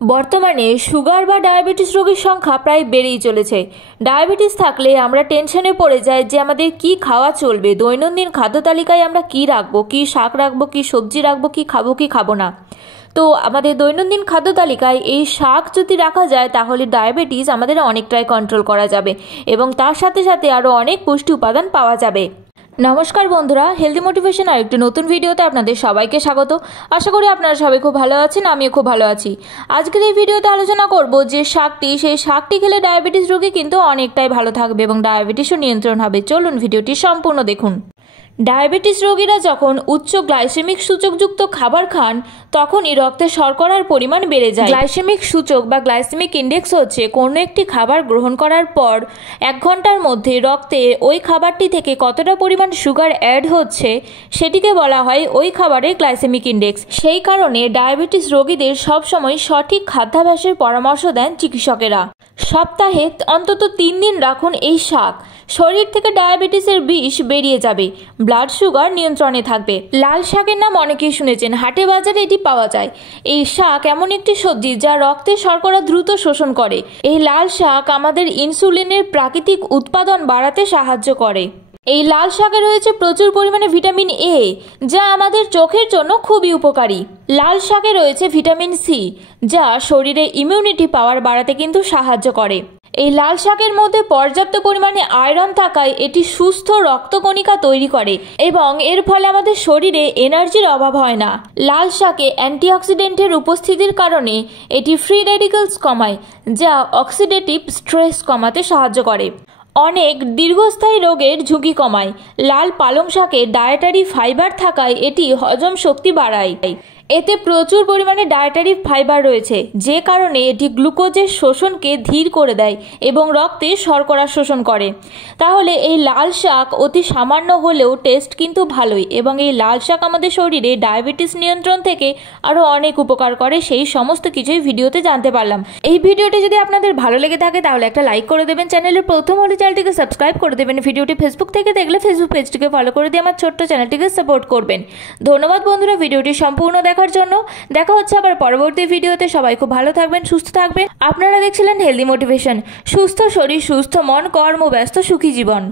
বর্তমানে সুগার বা ডায়াবেটিস রোগীর সংখ্যা প্রায় বেড়েই চলেছে। ডায়াবেটিস থাকলে আমরা টেনশনে পড়ে যাই যে আমাদের কি খাওয়া চলবে, দৈনন্দিন খাদ্য তালিকায় আমরা কি রাখবো, কি শাক রাখবো, কি সবজি রাখবো, কি খাবো না। তো আমাদের দৈনন্দিন খাদ্য তালিকায় এই শাক যদি রাখা যায় তাহলে ডায়াবেটিস আমাদের অনেকটাই কন্ট্রোল করা যাবে এবং তার সাথে সাথে আরও অনেক পুষ্টি উপাদান পাওয়া যাবে। নমস্কার বন্ধুরা, হেলদি মোটিভেশন আর একটি নতুন ভিডিওতে আপনাদের সবাইকে স্বাগত। আশা করি আপনারা সবাই খুব ভালো আছেন, আমিও খুব ভালো আছি। আজকের এই ভিডিওতে আলোচনা করব যে সেই শাকটি খেলে ডায়াবেটিস রোগী কিন্তু অনেকটাই ভালো থাকবে এবং ডায়াবেটিসও নিয়ন্ত্রণ হবে। চলুন ভিডিওটি সম্পূর্ণ দেখুন। ডায়াবেটিস রোগীরা যখন উচ্চ গ্লাইসেমিক সূচকযুক্ত খাবার খান তখনই রক্তে শর্করার পরিমাণ বেড়ে যায়। গ্লাইসেমিক সূচক বা গ্লাইসেমিক ইন্ডেক্স হচ্ছে কোনো একটি খাবার গ্রহণ করার পর 1 ঘন্টার মধ্যে রক্তে ওই খাবারটি থেকে কতটা পরিমাণ সুগার অ্যাড হচ্ছে সেটিকে বলা হয় ওই খাবারের গ্লাইসেমিক ইন্ডেক্স। সেই কারণে ডায়াবেটিস রোগীদের সবসময় সঠিক খাদ্যাভ্যাসের পরামর্শ দেন চিকিৎসকেরা। সপ্তাহে অন্তত 3 দিন রাখুন এই শাক, শরীর থেকে ডায়াবেটিসের বিষ বেরিয়ে যাবে, ব্লাড সুগার নিয়ন্ত্রণে থাকবে। লাল শাকের নাম অনেকেই শুনেছেন, হাটে বাজারে এটি পাওয়া যায়। এই শাক এমন একটি সবজি যা রক্তে শর্করা দ্রুত শোষণ করে। এই লাল শাক আমাদের ইনসুলিনের প্রাকৃতিক উৎপাদন বাড়াতে সাহায্য করে। এই লাল শাকে রয়েছে প্রচুর পরিমাণে ভিটামিন এ, যা আমাদের চোখের জন্য খুবই উপকারী। লাল শাকে রয়েছে ভিটামিন সি, যা শরীরে ইমিউনিটি পাওয়ার বাড়াতে কিন্তু সাহায্য করে। এই লাল শাকের মধ্যে পর্যাপ্ত পরিমাণে আয়রন থাকায় এটি সুস্থ রক্তকণিকা তৈরি করে এবং এর ফলে আমাদের শরীরে এনার্জির অভাব হয় না। লাল শাকে অ্যান্টিঅক্সিডেন্টের উপস্থিতির কারণে এটি ফ্রি রেডিক্যালস কমায়, যা অক্সিডেটিভ স্ট্রেস কমাতে সাহায্য করে। অনেক দীর্ঘস্থায়ী রোগের ঝুঁকি কমায়। লাল পালং শাকে ডায়েটারি ফাইবার থাকায় এটি হজম শক্তি বাড়ায়। এতে প্রচুর পরিমাণে ডায়েটারি ফাইবার রয়েছে, যে কারণে এটি গ্লুকোজের শোষণকে ধীর করে দেয় এবং রক্তে শর্করা শোষণ করে। তাহলে এই লাল শাক অতি সামান্য হলেও টেস্ট কিন্তু ভালোই এবং এই লাল শাক আমাদের শরীরে ডায়াবেটিস নিয়ন্ত্রণ থেকে আরও অনেক উপকার করে। সেই সমস্ত কিছুই ভিডিওতে জানতে পারলাম। এই ভিডিওটি যদি আপনাদের ভালো লেগে থাকে তাহলে একটা লাইক করে দেবেন, চ্যানেলের প্রথম হলে চ্যানেলটিকে সাবস্ক্রাইব করে দেবেন, ভিডিওটি ফেসবুক থেকে দেখলে ফেসবুক পেজটিকে ফলো করে দিয়ে আমার ছোট্ট চ্যানেলটিকে সাপোর্ট করবেন। ধন্যবাদ বন্ধুরা ভিডিওটি সম্পূর্ণ দেখার জন্য। দেখা হচ্ছে আবার পরবর্তী ভিডিওতে। সবাই খুব ভালো থাকবেন, সুস্থ থাকবেন। আপনারা দেখছিলেন হেলদি মোটিভেশন। সুস্থ শরীর, সুস্থ মন, কর্মব্যস্ত সুখী জীবন।